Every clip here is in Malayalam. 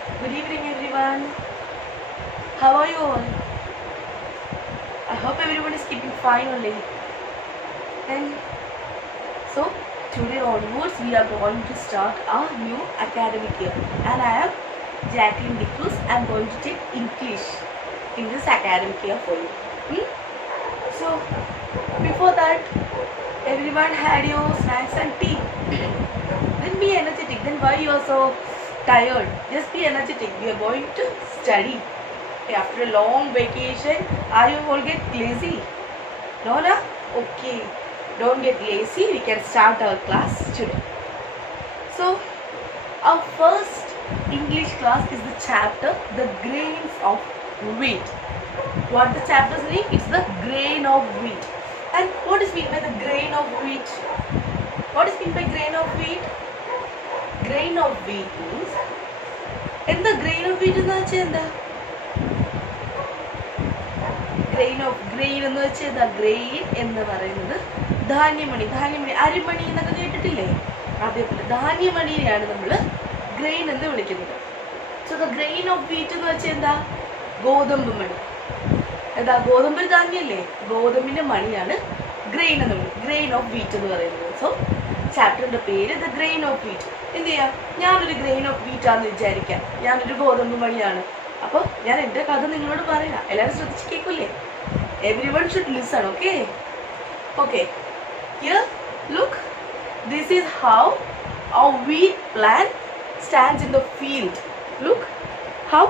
Good evening, everyone. How are you all? I hope everyone is keeping fine only. And so today onwards we are going to start our new academic year. And I am Jacqueline Dicruz. I am going to take English in this academic year for you. So before that, everyone had your snacks and tea. Then be energetic. Then why you are so tired? Just be energetic. We are going to study. Okay, after a long vacation, are you all get lazy? No, no? Okay. Don't get lazy. We can start our class today. So, our first English class is the chapter The Grains of Wheat. What the chapter's name? It's the grain of wheat. And what is meant by the grain of wheat? What is meant by grain of wheat? Grain of wheat means എന്താ grain of wheat എന്ന് വെച്ചാൽ എന്താ? grain എന്ന് വെച്ചാൽ എന്താ? grain എന്ന് പറയുന്നത് ധാന്യമണി അരിമണി എന്നൊക്കെ കേട്ടിട്ടില്ലേ? അതേപോലെ ധാന്യമണിയാണ് നമ്മൾ grain എന്ന് വിളിക്കുന്നത്. So the grain of wheat എന്ന് വെച്ചാൽ എന്താ? ഗോതമ്പ് മണി. എന്താ? ഗോതമ്പ് ധാന്യല്ലേ? ഗോതമ്പിന്റെ മണിയാണ് grain എന്ന് പറയുന്നത്. grain of wheat എന്ന് പറയുന്നത്. So ചാപ്റ്ററിന്റെ പേര് ദ ഗ്രെയിൻ ഓഫ് വീറ്റ്. എന്ത് ചെയ്യാം? ഞാനൊരു ഗ്രെയിൻ ഓഫ് വീറ്റ് ആണെന്ന് വിചാരിക്കാം. ഞാനൊരു ഗോതമ്പ് മണിയാണ്. അപ്പോൾ ഞാൻ എൻ്റെ കഥ നിങ്ങളോട് പറയാം. എല്ലാവരും ശ്രദ്ധിച്ച് കേൾക്കൂലേ? Everyone should listen. Okay okay here look. This is how a wheat plant stands in the field. Look how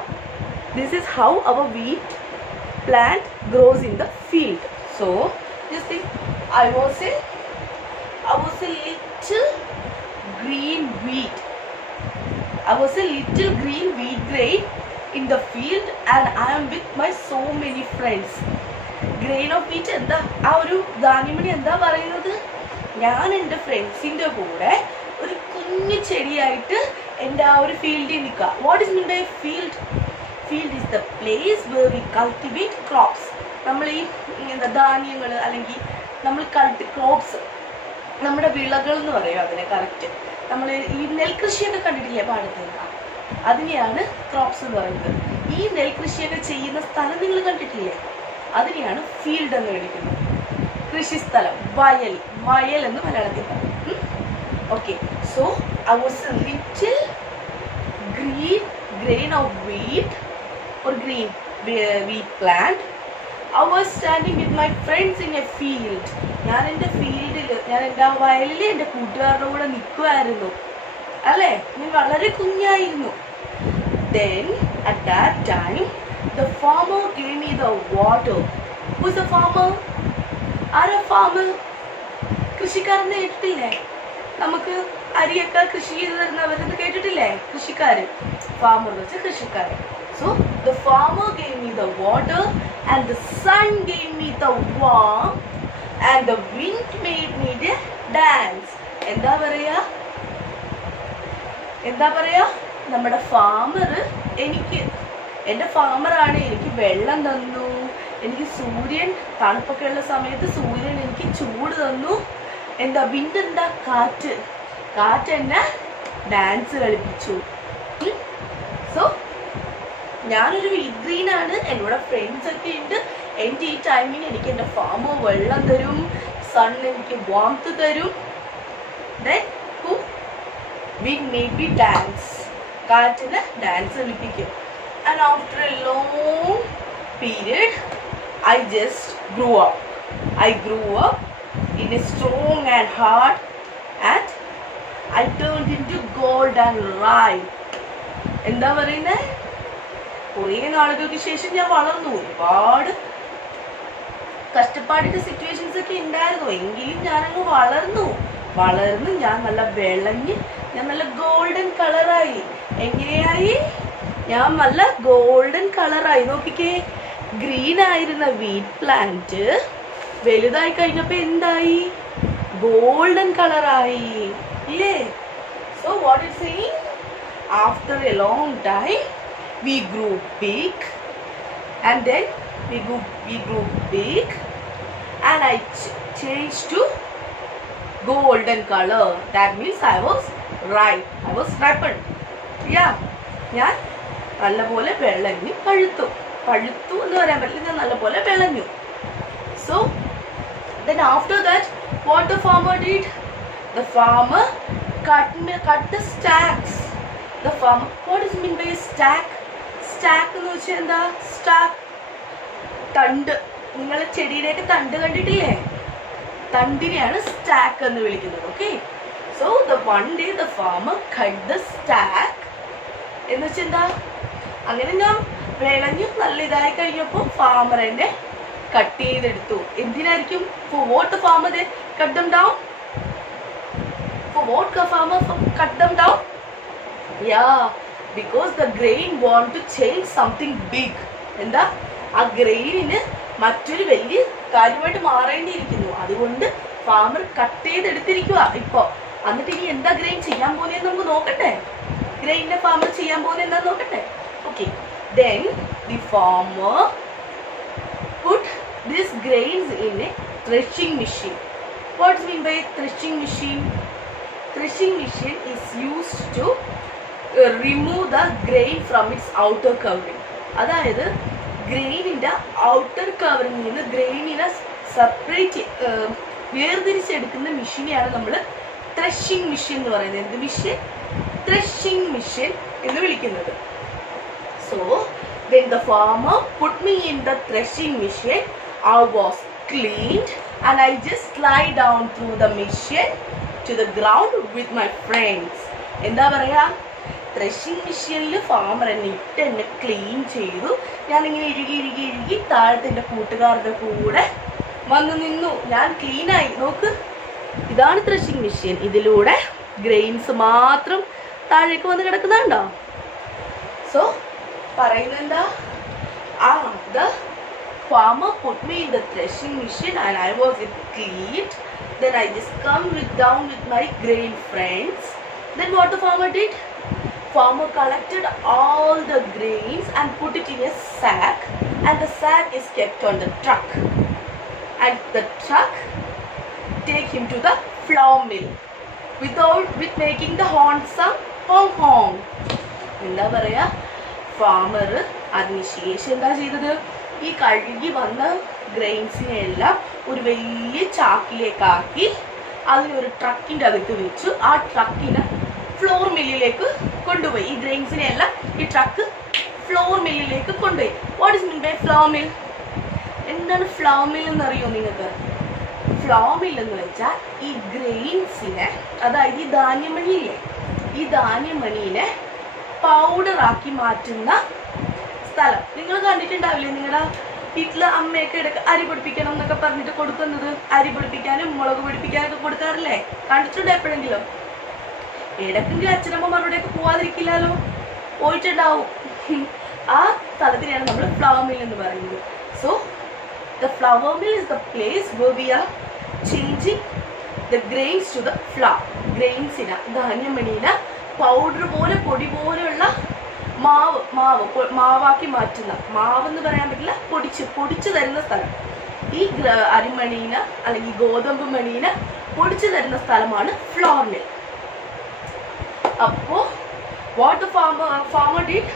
this is how our wheat plant grows in the field. So just think, I was a little green wheat. I was a little green wheat grain in the field and I am with my so many friends. Grain of wheat എന്താ? ആ ഒരു ധാന്യമണി എന്താ പറയുന്നത്? ഞാൻ എൻ്റെ ഫ്രണ്ട്സിൻ്റെ കൂടെ ഒരു കുഞ്ഞു ചെടിയായിട്ട് എൻ്റെ ആ ഒരു ഫീൽഡിൽ നിൽക്കുക. What is mean by field? Field is the place where we cultivate crops. നമ്മൾ ഈ എന്താ ധാന്യങ്ങൾ അല്ലെങ്കിൽ നമ്മൾ ക്രോപ്സ്, നമ്മുടെ വിളകൾ എന്ന് പറയും അതിനെ. കറക്റ്റ് നമ്മൾ ഈ നെൽകൃഷിയൊക്കെ കണ്ടിട്ടില്ലേ പാടത്ത്? അതിനെയാണ് ക്രോപ്സ് എന്ന് പറയുന്നത്. ഈ നെൽകൃഷിയൊക്കെ ചെയ്യുന്ന സ്ഥലം നിങ്ങൾ കണ്ടിട്ടില്ലേ? അതിനെയാണ് ഫീൽഡ് എന്ന് വിളിക്കുന്നത്. കൃഷിസ്ഥലം, വയൽ എന്ന് മലയാളത്തിൽ പറയും. Okay, so I was a little grain of wheat or green wheat plant. I was standing with my friends in a field. ഞാൻ എൻ്റെ ഫീൽഡിൽ, ഞാൻ എൻ്റെ ആ വയലിൽ എൻ്റെ കൂട്ടുകാരുടെ കൂടെ നിൽക്കുമായിരുന്നു അല്ലേ? ഞാൻ വളരെ കുഞ്ഞായിരുന്നു. Then at that time the farmer gave me the water. Who's the farmer? ആരാ farmer? കൃഷിക്കാരെന്ന് കേട്ടിട്ടില്ലേ? നമുക്ക് അരിയൊക്കെ കൃഷി ചെയ്ത് തരുന്നവരെന്ന് കേട്ടിട്ടില്ലേ? കൃഷിക്കാര്. farmer എന്ന് വെച്ചാൽ കൃഷിക്കാരൻ. So the farmer gave me the water and the sun gave me the warmth and the wind made me dance. എന്താ പറയാ? നമ്മുടെ ഫാമർ എനിക്ക്, എൻ്റെ ഫാമറാണ് എനിക്ക് വെള്ളം തന്നു, എനിക്ക് സൂര്യൻ, തണുപ്പൊക്കെ ഉള്ള സമയത്ത് സൂര്യൻ എനിക്ക് ചൂട് തന്നു. എന്താ? വിൻഡ് എന്താ? കാറ്റ് എന്നെ ഡാൻസ് കളിപ്പിച്ചു. സോ ഞാനൊരു വീറ്റ് ഗ്രീൻ ആണ്. എന്നോട് ഫ്രണ്ട്സ് ഒക്കെ ഉണ്ട്. എൻ്റെ ഈ ടൈമിന് എനിക്ക് എൻ്റെ ഫാമർ വെള്ളം തരും, സൺ എനിക്ക് വാംത്ത് തരും. Then who? Wind made me dance. കാറ്റിന് dance കളിപ്പിക്കും. And after a long period I just grew up. I grew up in a strong and hard and I turned into gold and ripe. എന്താ പറയുന്നേ? കുറേ നാളുകൾക്ക് ശേഷം ഞാൻ വളർന്നു. ഒരുപാട് കഷ്ടപ്പാടിന്റെ സിറ്റുവേഷൻസ് ഒക്കെ ഉണ്ടായിരുന്നു. എങ്കിലും ഞാനങ്ങ് വളർന്നു ഞാൻ നല്ല വിളഞ്ഞ്, ഞാൻ നല്ല ഗോൾഡൻ കളറായി. എങ്ങനെയായി? ഞാൻ നല്ല ഗോൾഡൻ കളറായി. നോക്കിക്കേ, ഗ്രീൻ ആയിരുന്ന വീറ്റ് പ്ലാന്റ് വലുതായി കഴിഞ്ഞപ്പോ എന്തായി? ഗോൾഡൻ കളറായി ഇല്ലേ? So what is saying? After a long time we grew big and then we grew big and I changed to golden color. That means I was ripe. I was ripened. Yeah, ഞാൻ നല്ലപോലെ വിളഞ്ഞു പഴുത്തു. പഴുത്തു എന്ന് പറയാൻ പറ്റില്ല, നല്ലപോലെ വിളഞ്ഞു. So then after that what the farmer did? The farmer cut the stacks. The farmer, what is mean by stack? Stack എന്ന് വെച്ചാൽ എന്താ? Stack, തണ്ട്. നിങ്ങൾ ചെടിയിലേക്ക് തണ്ട് കണ്ടിട്ടില്ലേ? തണ്ടിനെയാണ് സ്റ്റാക്ക് എന്ന് വിളിക്കുന്നത്. Okay, so the one day the farmer cut the stack. എന്ന് വെച്ചാൽ എന്താ? അങ്ങനെ ഞാൻ വിളഞ്ഞു നല്ല ഇതായി കഴിഞ്ഞപ്പോൾ ഫാമർ എന്നെ കട്ട് ചെയ്തെടുത്തു. എന്തിനായിരിക്കും? For what the farmer then cut them down? For what the farmer cut them down? Yeah, because the grain want to change something big. എന്താ? ആ ഗ്രെയിനിന് മറ്റൊരു വലിയ കാര്യമായിട്ട് മാറേണ്ടിയിരിക്കുന്നു. അതുകൊണ്ട് ഫാമർ കട്ട് ചെയ്തെടുത്തിരിക്കുക ഇപ്പൊ. എന്നിട്ട് ഇനി എന്താ ഗ്രെയിൻ ചെയ്യാൻ പോകുന്നതെന്ന് നമുക്ക് നോക്കട്ടെ. ഗ്രെയിനിന്റെ ഫാമർ ചെയ്യാൻ പോകുന്നത് എന്താ നോക്കട്ടെ. Okay, then the farmer put these grains in a threshing machine. What is mean by threshing machine? Threshing machine is used to remove the grain from its outer covering. അതായത് ഗ്രെയിനിന്റെ ഔട്ടർ കവറിംഗിൽ നിന്ന് ഗ്രെയിനിനെ സെപ്പറേറ്റ് വേർതിരിച്ചെടുക്കുന്ന മെഷീനെയാണ് നമ്മൾ ത്രഷിംഗ് മെഷീൻ എന്ന് പറയുന്നത്. എന്ത് മെഷീൻ? ത്രഷിംഗ് മെഷീൻ എന്ന് വിളിക്കുന്നത്. So when the farmer put me in the threshing machine, I was cleaned and I just slide down through the machine to the ground with my friends. എന്താ പറയാ? ത്രഷിംഗ് മെഷീനിൽ ഫാമർ എന്നെ ക്ലീൻ ചെയ്തു. ഞാനിങ്ങനെ ഇഴുകി താഴത്തെ എൻ്റെ കൂട്ടുകാരുടെ കൂടെ വന്നു നിന്നു. ഞാൻ ക്ലീനായി. നോക്ക്, ഇതാണ് ത്രഷിംഗ് മെഷീൻ. ഇതിലൂടെ ഗ്രെയിൻസ് മാത്രം താഴേക്ക് വന്ന് കിടക്കുന്നുണ്ടോ? സോ പറയുന്നത് എന്താ? the farmer put me in the threshing machine and I was cleaned. Then I just come down with my grain friends. Then what the farmer did? Farmer collected all the grains and put it in a sack, and the sack is kept on the truck, and the truck take him to the flour mill with making the horn sound, honk honk. എന്താ പറയാ? ഫാമർ അതിനുശേഷം എന്താ ചെയ്തത്? ഈ കഴുകി വന്ന ഗ്രെയിൻസിനെ എല്ലാം ഒരു വലിയ ചാക്കിലേക്കാക്കി അതിനൊരു ട്രക്കിന്റെ അകത്ത് വെച്ചു. ആ ട്രക്കിന് ഫ്ലോർ മില്ലിലേക്ക് കൊണ്ടുപോയി. ഈ ഗ്രെയിൻസിനെ എല്ലാം ഈ ട്രക്ക് ഫ്ലോർ മില്ലിലേക്ക് കൊണ്ടുപോയി. What is mean by flour mill? എന്താണ് ഫ്ലോർ മിൽ എന്ന് അറിയോ നിങ്ങൾക്ക്? ഫ്ലോർ മിൽ എന്ന് വെച്ചാൽ ഈ ഗ്രെയിൻസിനെ, അതായത് ഈ ധാന്യമണിയില്ലേ, ഈ ധാന്യമണീനെ പൗഡറാക്കി മാറ്റുന്ന സ്ഥലം. നിങ്ങൾ കണ്ടിട്ടുണ്ടാവില്ലേ? നിങ്ങളുടെ വീട്ടില് അമ്മയൊക്കെ ഇടയ്ക്ക് അരി പൊടിപ്പിക്കണം എന്നൊക്കെ പറഞ്ഞിട്ട് കൊടുക്കുന്നത്. അരി പൊടിപ്പിക്കാനും മുളക് പൊടിപ്പിക്കാനൊക്കെ കൊടുക്കാറില്ലേ? കണ്ടിട്ടുണ്ടോ എപ്പോഴെങ്കിലും? ഇടയ്ക്കെങ്കിലും അച്ഛനമ്മമാരുടെയൊക്കെ പോവാതിരിക്കില്ലല്ലോ, പോയിട്ടുണ്ടാവും. ആ സ്ഥലത്തിനെയാണ് നമ്മൾ ഫ്ലവർ മിൽ എന്ന് പറയുന്നത്. So the flour mill is the place where we are changing the grains to the flour. ഗ്രെയിൻസിനെ, ധാന്യമണീനെ പൗഡർ പോലെ, പൊടി പോലെയുള്ള മാവാക്കി മാറ്റുന്ന, മാവെന്ന് പറയാൻ പറ്റില്ല, പൊടിച്ചു തരുന്ന സ്ഥലം. ഈ അരിമണീന അല്ലെങ്കിൽ ഗോതമ്പ് മണീന പൊടിച്ചു തരുന്ന സ്ഥലമാണ് ഫ്ലോർ മിൽ. അപ്പോ what the farmer did?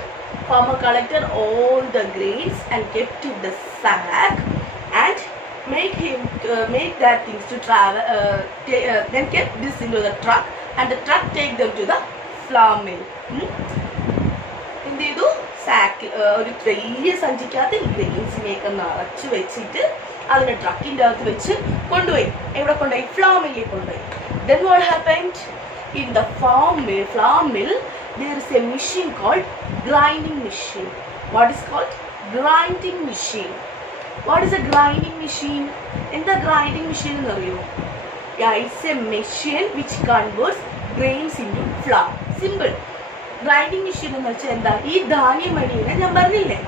Farmer collected all the grains and kept in the sack and make that things to travel. Then kept this into the truck and the truck take them to the flour mill. എന്ത് ചെയ്തു? സാക്കിൽ ഒരു വലിയ സഞ്ചിക്കകത്ത് ഗ്രെയിൻസിനെയൊക്കെ നിറച്ച് വെച്ചിട്ട് അതിനെ ട്രക്കിൻ്റെ അകത്ത് വെച്ച് കൊണ്ടുപോയി. എവിടെ കൊണ്ടുപോയി? ഫ്ലോർ മില്ലിൽ കൊണ്ടുപോയി. Then what happened? In the flour mill there is a machine called grinding machine. What is called? Grinding machine. What is a grinding machine? എന്താ grinding machine എന്ന് അറിയോ? Yeah, it's a machine which converts grains into flour. Simple. Grinding machine എന്ന് വെച്ചാൽ എന്താ? ഈ ധാന്യമണിയെ ഞാൻ പറഞ്ഞില്ലേ,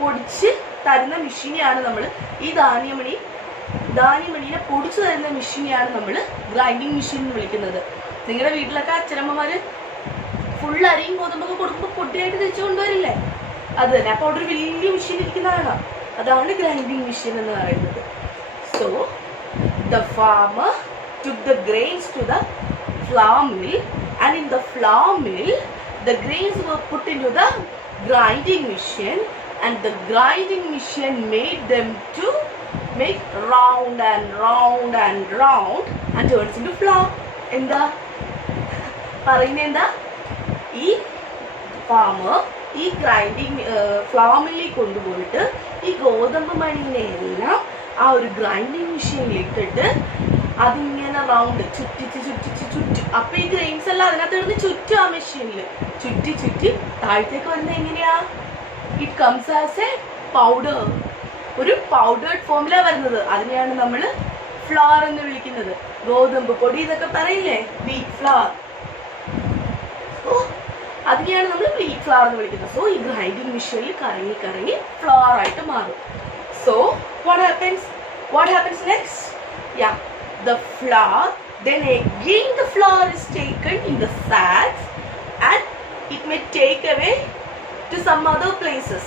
പൊടിച്ച് തരുന്ന മെഷീനെയാണ് നമ്മൾ ഈ ധാന്യമണിയെ പൊടിച്ചു തരുന്ന മെഷീനെയാണ് നമ്മൾ ഗ്രൈൻഡിങ് മെഷീൻ എന്ന് വിളിക്കുന്നത്. നിങ്ങളുടെ വീട്ടിലൊക്കെ അച്ഛനമ്മമാര് ഫുൾ അരിയും ഗോതമ്പൊക്കെ കൊടുക്കുമ്പോൾ പൊടിയായിട്ട് തിരിച്ചു കൊണ്ടുവരില്ലേ? അത് തന്നെ. അപ്പോൾ അവിടെ ഒരു വലിയ മെഷീൻ ഇരിക്കുന്നതാണ്. അതാണ് ഗ്രൈൻഡിങ് മെഷീൻ എന്ന് പറയുന്നത്. So the farmer took the grains to the flour mill, and in the flour mill the grains were put into the grinding machine, and the grinding machine made them to make round and round and round and turns into flour. എന്താ പറയുന്നത്? എന്താ? ഈ farmer ഈ ഗ്രൈൻഡിങ് ഫ്ലവർ മില്ലിൽ കൊണ്ടുപോയിട്ട് ഈ ഗോതമ്പ് മണിനെ എല്ലാം ആ ഒരു ഗ്രൈൻഡിങ് മെഷീനിൽ ഇട്ടിട്ട് അതിങ്ങനെ റൗണ്ട് ചുറ്റി അപ്പൊ ഈ ഗ്രെയിൻസ് എല്ലാം അതിനകത്ത് ഇടുന്ന് ചുറ്റും ആ മെഷീനിൽ ചുറ്റി താഴത്തേക്ക് വരുന്നത് എങ്ങനെയാ? It comes as A powder. ഒരു പൗഡേർഡ് ഫോമിലാ വരുന്നത്. അതിനെയാണ് നമ്മൾ ഫ്ലവർ എന്ന് വിളിക്കുന്നത്. ഗോതമ്പ് പൊടി എന്നൊക്കെ പറയില്ലേ, വീറ്റ് ഫ്ലവർ. അതിനെയാണ് നമ്മൾ വീറ്റ് ഫ്ലവർ എന്ന് വിളിക്കുന്നത്. സോ ഈ ഗ്രൈൻഡിങ് മെഷീനിൽ കറങ്ങി ഫ്ലവർ ആയിട്ട് മാറും. So what happens next? Yeah, the flour, then again the flour is taken in the sacks and it may take away to some other places.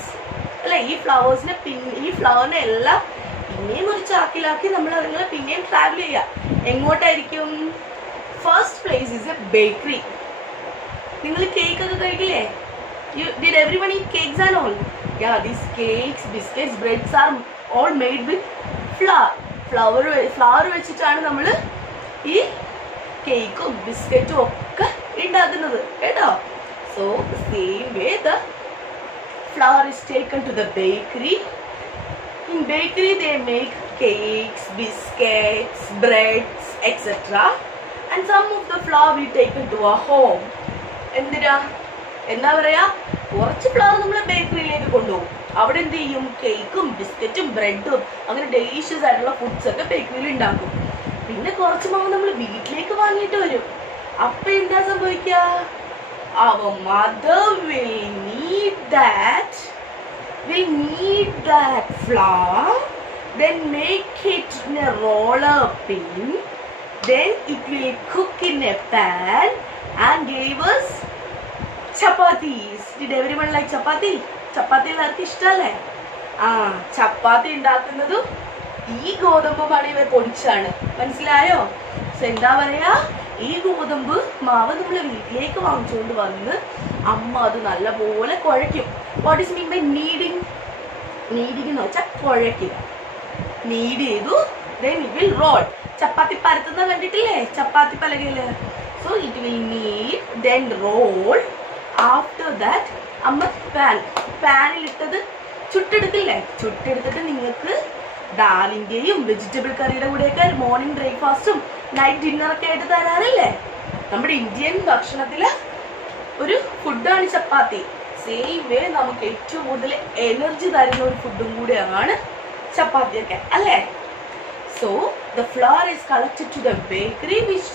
അല്ലെ, ഈ ഫ്ലവേഴ്സിനെ ഈ ഫ്ലവറിനെ എല്ലാം പിന്നെയും ഒരു ചാക്കിലാക്കി നമ്മൾ അതുങ്ങളെ പിന്നെയും ട്രാവൽ ചെയ്യാം. എങ്ങോട്ടായിരിക്കും? First place is a bakery. നിങ്ങൾ കേക്ക് ഒക്കെ കഴിക്കില്ലേ? Did everyone eat cakes and all? Yeah, these cakes, biscuits, breads are all made with flour. Flower വെച്ചിട്ടാണ് നമ്മൾ ഈ കേക്കും ബിസ്ക്കറ്റും ഒക്കെ ഉണ്ടാക്കുന്നത് കേട്ടോ. So same way the flour is taken to the bakery. In bakery they make cakes, biscuits, breads, etc. And some of the flour we taken to our home. എന്താ പറയാ, കുറച്ച് ഫ്ലവർ നമ്മൾ ബേക്കറിയിലേക്ക് കൊണ്ടുപോകും. അവിടെ എന്ത് ചെയ്യും? കേക്കും ബിസ്ക്കറ്റും ബ്രെഡും അങ്ങനെ ഡെലീഷ്യസ് ആയിട്ടുള്ള ഫുഡ്സ് ഒക്കെ ബേക്കറിയിൽ ഉണ്ടാക്കും. പിന്നെ കുറച്ച് മാവ് നമ്മൾ വീട്ടിലേക്ക് വാങ്ങിയിട്ട് വരും. അപ്പൊ എന്താ സംഭവിക്കുക? Our mother will need that flour, then make it in a roller pin, then it will cook in a pan and gave us chapatis. Did everyone like chapati? Chapati എല്ലാവർക്കും ഇഷ്ടമല്ലേ? ചപ്പാത്തി ഉണ്ടാക്കുന്നതും ഈ ഗോതമ്പ് മണി പൊടിച്ചാണ്. മനസ്സിലായോ? സോ എന്താ പറയാ, ഈ ഗോതമ്പ് മാവ് നമ്മൾ വീട്ടിലേക്ക് വാങ്ങിച്ചുകൊണ്ട് വന്ന് അമ്മ അത് നല്ലപോലെ കുഴയ്ക്കും. What is mean by kneading? Kneading എന്ന് വെച്ചാൽ കുഴയ്ക്കുക. നീഡ് ചെയ്തു, then it will roll. ചപ്പാത്തി പരത്തുന്ന കണ്ടിട്ടില്ലേ ചപ്പാത്തി പലകയില്? So it will knead, then roll. After that അമ്മ പാനിലിട്ടത് ചുട്ടെടുക്കില്ലേ? ചുട്ടെടുത്തിട്ട് നിങ്ങൾക്ക് ദാലിന്റെയും വെജിറ്റബിൾ കറിയുടെ കൂടെയൊക്കെ മോർണിംഗ് ബ്രേക്ക്ഫാസ്റ്റും നൈറ്റ് ഡിന്നറൊക്കെ ആയിട്ട് തരാറില്ലേ? നമ്മുടെ ഇന്ത്യൻ ഭക്ഷണത്തില് ഒരു ഫുഡാണ് ചപ്പാത്തി. സെയിം വേ നമുക്ക് ഏറ്റവും കൂടുതൽ എനർജി തരുന്ന ഒരു ഫുഡും കൂടെയാണ് ചപ്പാത്തിയൊക്കെ അല്ലേ? So the flour is collected to the bakery which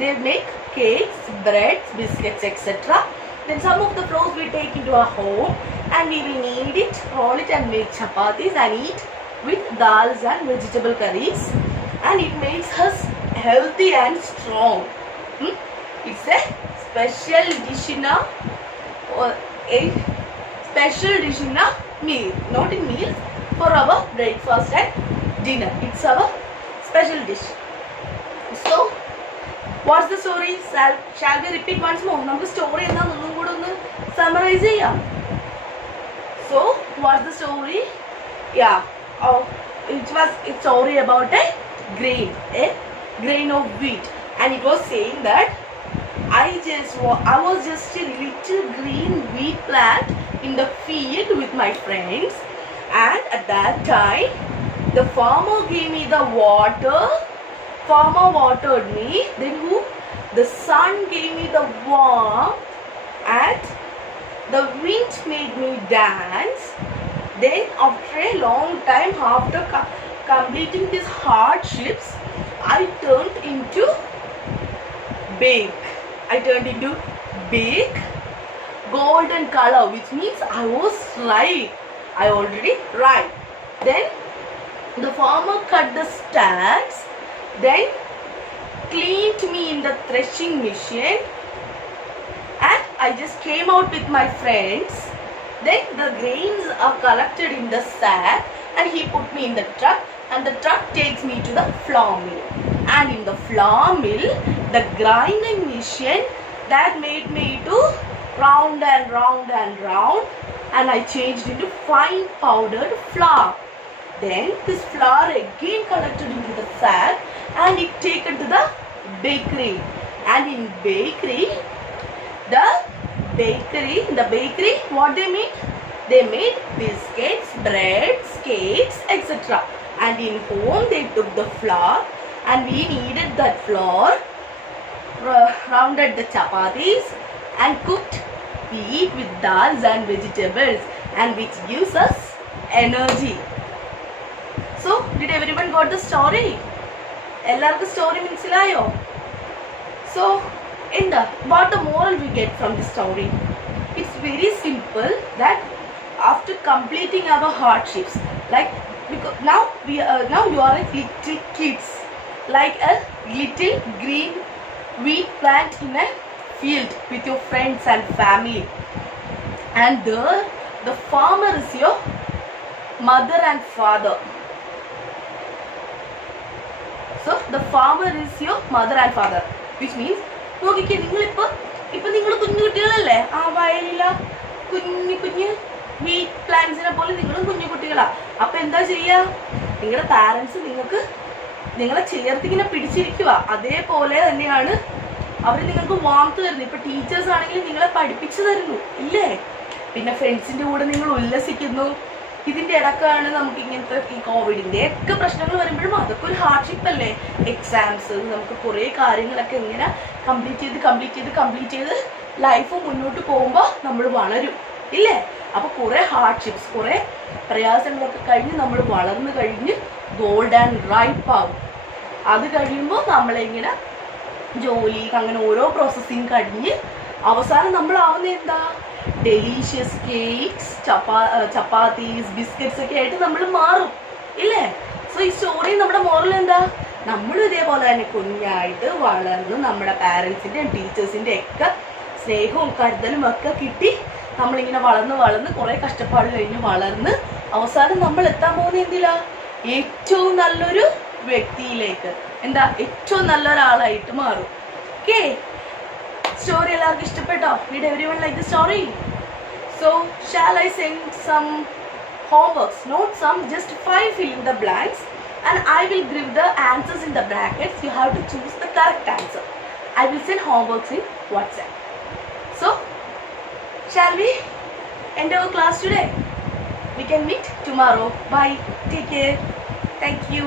they make cakes, breads, biscuits, etc. Then some of the flours we take into our home and we will knead it, roll it and make chapatis and eat with dals and vegetable curries, and it makes us healthy and strong. It's a special dish in a meal, not in meals, for our breakfast and dinner. It's our special dish. So what's the story? Shall we repeat once more? നമുക്ക് സ്റ്റോറി എന്താണെന്നൊന്നും കൂടെ ഒന്ന് സമ്മറൈസ് ചെയ്യാം. So what's the story? Yeah, it was a story about a grain of wheat, and it was saying that I was just a little green wheat plant in the field with my friends, and at that time the farmer gave me the water. Farmer watered me, then the sun gave me the warmth, and the wind made me dance. Then after a long time, after completing these hardships, I turned into big golden color, which means I was ripe. I already ripe. Then the farmer cut the stalks, then cleaned me in the threshing machine, and I just came out with my friends. Then the grains are collected in the sack and he put me in the truck, and the truck takes me to the flour mill. And in the flour mill, the grinding machine that made me to round and round and round, and I changed into fine powdered flour. Then this flour again collected into the sack and it taken to the bakery. And in bakery, what they made? They made biscuits, breads, cakes, etc. And in home they took the flour and we kneaded that flour, rounded the chapatis and cooked. We eat with dals and vegetables, and which gives us energy. So, did everyone got the story? Ellarku story manasilayo? So, what the moral we get from the story? It's very simple that after completing our hardships, like because now you are like little kids, like a little green wheat plant in a field with your friends and family, and there the farmer is your mother and father. So the farmer is your mother and father, which means നോക്കിക്കേ നിങ്ങളിപ്പോൾ നിങ്ങൾ കുഞ്ഞു കുട്ടികളല്ലേ, ആ വയലില കുഞ്ഞു വീറ്റ് പ്ലാന്റ്സിനെ പോലെ നിങ്ങളും കുഞ്ഞു കുട്ടികളാ. അപ്പൊ എന്താ ചെയ്യാ? നിങ്ങളുടെ പാരന്റ്സ് നിങ്ങളെ ചേർത്തിങ്ങനെ പിടിച്ചിരിക്കുക. അതേപോലെ തന്നെയാണ് അവർ നിങ്ങൾക്ക് വാർത്ത് തരുന്നു. ഇപ്പൊ ടീച്ചേഴ്സ് ആണെങ്കിൽ നിങ്ങളെ പഠിപ്പിച്ചു തരുന്നു ഇല്ലേ? പിന്നെ ഫ്രണ്ട്സിന്റെ കൂടെ നിങ്ങൾ ഉല്ലസിക്കുന്നു. ഇതിന്റെ ഇടക്കാണ് നമുക്ക് ഇങ്ങനത്തെ ഈ കോവിഡിന്റെ ഒക്കെ പ്രശ്നങ്ങൾ വരുമ്പോഴും അതൊക്കെ ഒരു ഹാർഡ്ഷിപ്പ് അല്ലേ? എക്സാംസ്, നമുക്ക് കുറെ കാര്യങ്ങളൊക്കെ ഇങ്ങനെ കംപ്ലീറ്റ് ചെയ്ത് ലൈഫ് മുന്നോട്ട് പോകുമ്പോൾ നമ്മൾ വളരും ഇല്ലേ? അപ്പൊ കുറെ ഹാർഡ്ഷിപ്സ്, കുറെ പ്രയാസങ്ങളൊക്കെ കഴിഞ്ഞ് നമ്മൾ വളർന്നു കഴിഞ്ഞ് ഗോൾഡ് ആൻഡ് റൈപ്പ് ആവും. അത് കഴിയുമ്പോൾ നമ്മളിങ്ങനെ ജോലി അങ്ങനെ ഓരോ പ്രോസസ്സിങ് കഴിഞ്ഞ് അവസാനം നമ്മളാവുന്ന എന്താ? ഡെലീഷ്യസ് കേക്ക്സ്, ചപ്പാത്തീസ്, ബിസ്ക്കറ്റ്സ് ഒക്കെ ആയിട്ട് നമ്മൾ മാറും ഇല്ലേ? സോ ഈ സ്റ്റോറി നമ്മുടെ മോറൽ എന്താ? നമ്മളും ഇതേപോലെ തന്നെ കുഞ്ഞായിട്ട് വളർന്ന് നമ്മുടെ പാരന്റ്സിന്റെയും ടീച്ചേഴ്സിന്റെ ഒക്കെ സ്നേഹവും കരുതലും ഒക്കെ കിട്ടി നമ്മളിങ്ങനെ വളർന്ന് കുറെ കഷ്ടപ്പാട് കഴിഞ്ഞ് വളർന്ന് അവസാനം നമ്മൾ എത്താൻ പോകുന്ന എന്തിലാ? ഏറ്റവും നല്ലൊരു വ്യക്തിയിലേക്ക്, എന്താ ഏറ്റവും നല്ലൊരാളായിട്ട് മാറും. ഓക്കേ, സ്റ്റോറി എല്ലാവർക്കും ഇഷ്ടപ്പെട്ടോ? Did everyone like the story? So shall I send some homeworks? Not some, just 5 fill in the blanks, and I will give the answers in the brackets. You have to choose the correct answer. I will send homeworks in WhatsApp. So shall we end our class today? We can meet tomorrow. Bye. Take care. Thank you.